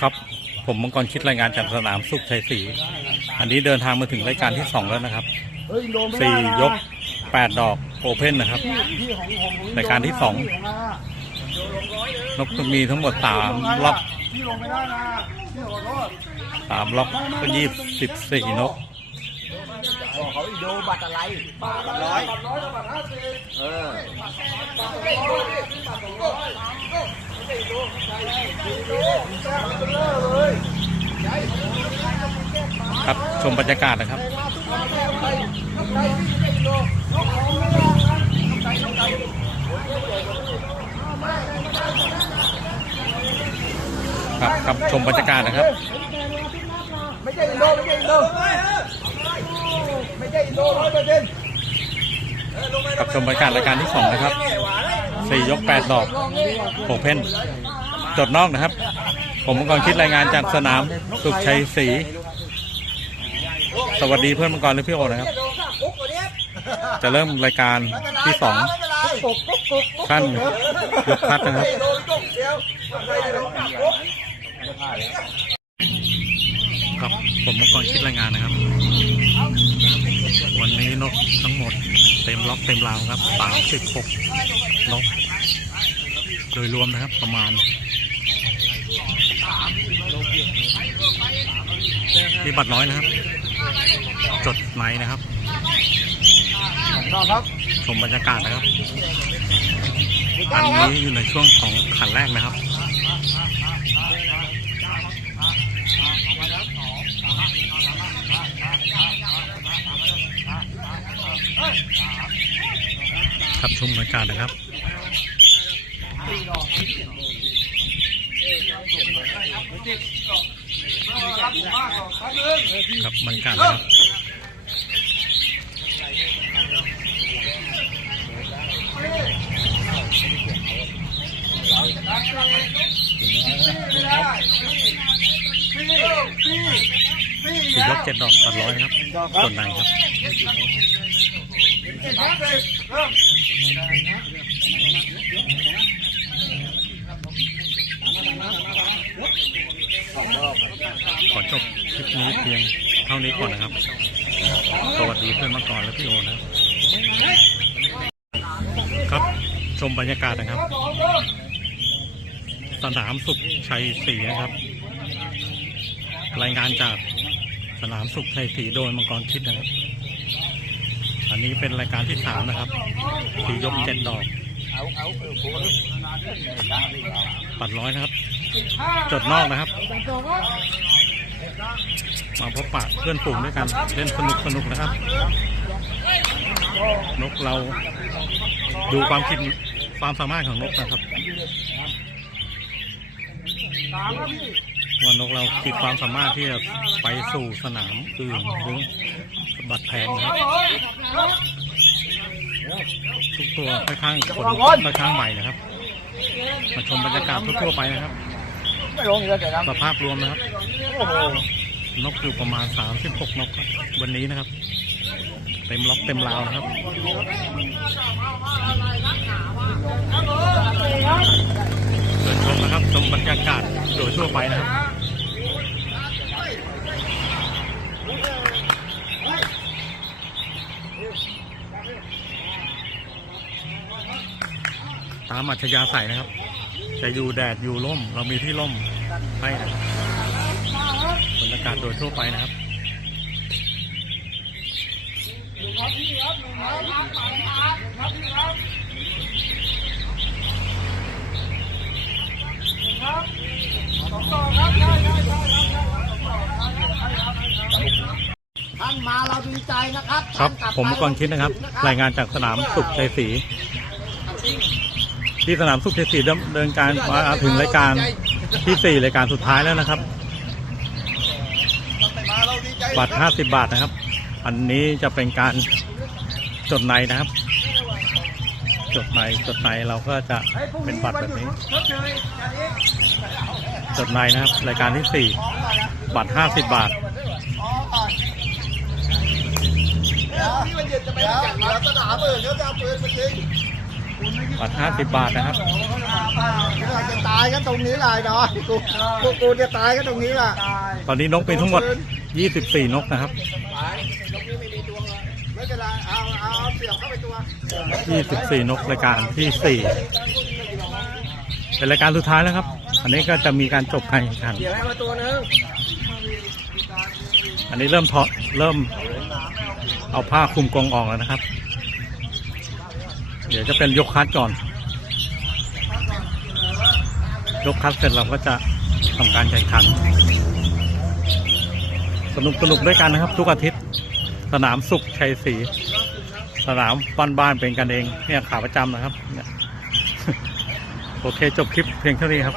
ครับ ผมมังกรคิดรายงานจากสนามสุขชัยศรีอันนี้เดินทางมาถึงรายการที่สองแล้วนะครับเฮ้ยโดนไม่ได้สี่นะยกแปดดอกโอเพนนะครับพี่พี่ของของของรายการที่สองนกมีทั้งหมดสามล็อกพี่ลงไม่ได้นะพี่ขอโทษสามล็อกก็ยี่สิบสี่นกบอกเขาอีกดูบัตรอะไรบัตรร้อยบัตรร้อยกับบัตรห้าสิบเออ ครับชมบรรยากาศนะครับครับครับชมบรรยากาศนะครับ ไม่ใช่อินโดไม่ใช่อินโดไม่ใช่อินโดร้อยเปอร์เซ็นต์กับชมบรรยากาศรายการที่สองนะครับ สี่ยกแปดดอกโอเพนจดนอกนะครับ ผมมังกรคิดรายงานจากสนามสุขชัยศรีสวัสดีเพื่อนมังกรและพี่โอนะครับ จะเริ่มรายการที่สองขั้นยกพัดนะครับ ผมมังกรคิดรายงานนะครับ วันนี้นกทั้งหมดเต็มล็อกเต็มราวครับสามสิบหกนกโดยรวมนะครับประมาณที่บัตรร้อยนะครับ จดไหนนะครับครับชมบรรยากาศนะครับอันนี้อยู่ในช่วงของขันแรกนะครับ ครับ ชมบรรยากาศนะครับครับบรรยากาศนะครับสี่ยกเจ็ดดอกตัดร้อยครับส่วนไหนครับ ขอจบคลิปนี้เพียงเท่านี้ก่อนนะครับ สวัสดีเพื่อนมังกรและพี่โอนะครับ ครับชมบรรยากาศนะครับ สนามสุขชัยศรีนะครับ รายงานจากสนามสุขชัยศรีโดยมังกรคิดนะครับ นนี้เป็นรายการที่สามนะครับสียกเจ็ดดอก ปัดร้อยนะครับ จดนอกนะครับ มาพบปะเพื่อนฝูงด้วยกัน เล่นสนุกสนุกนะครับ นกเราดูความคิดความสามารถของนกนะครับว่านกเราคิดความสามารถที่จะไปสู่สนามอื่นหรือ สะบัดแพงนะครับทุกตัวค่อนข้างขนค่อนข้างใหม่นะครับ มาชมบรรยากาศทั่วๆไปนะครับไม่ลงอีกแล้วแต่ดสภาพรวมนะครับำโอ้โหนกอยู่ประมาณ 36 นกครับวันนี้นะครับ เต็มล็อกเต็มราวนะครับเชิญชมนะครับชมบรรยากาศโดยทั่วไปนะครับามอัธยาศัยนะครับ จะอยู่แดดอยู่ร่ม เรามีที่ร่มให้นะครับบรรยากาศโดยทั่วไปนะครับท่านมาเราดีใจนะครับครับ ผมก่อนคิดนะครับ รายงานจากสนามสุขชัยศรี ที่สนามสุขชัยศรีดำเนินการมาถึงรายการที่สี่รายการสุดท้ายแล้วนะครับมาเราดีใจบัตร 50 บาทนะครับ อันนี้จะเป็นการจดในนะครับ จดในจดในเราก็จะเป็นบัตรแบบนี้ จดในนะครับ รายการที่สี่บัตร 50 บาทที่มันเย็นจะไปจัดเดี๋ยวสนามอื่นเขาจะเอาปืนมายิง บัตรห้าสิบบาทนะครับเราจะตายกันตรงนี้เลยเนาะกูกูกูจะตายกันตรงนี้ล่ะตอนนี้นกมีทั้งหมด24นกนะครับไม่เป็นไรเอาเอาเอาเสียบเข้าไปตัว24นกรายการที่4เป็นรายการสุดท้ายแล้วครับ อันนี้ก็จะมีการจบการแข่งขันเดี๋ยวให้มาตัวนึงอันนี้เริ่มเทาะเริ่มเอาผ้าคลุมกรงออกแล้วนะครับ เดี๋ยวจะเป็นยกคัดก่อน ยกคัดเสร็จเราก็จะทำการแข่งขัน สนุกสนุกด้วยกันนะครับ ทุกอาทิตย์ สนามสุขชัยศรีสนามบ้านบ้านๆเป็นกันเอง เนี่ยขาประจำนะครับ โอเคจบคลิปเพียงเท่านี้ครับ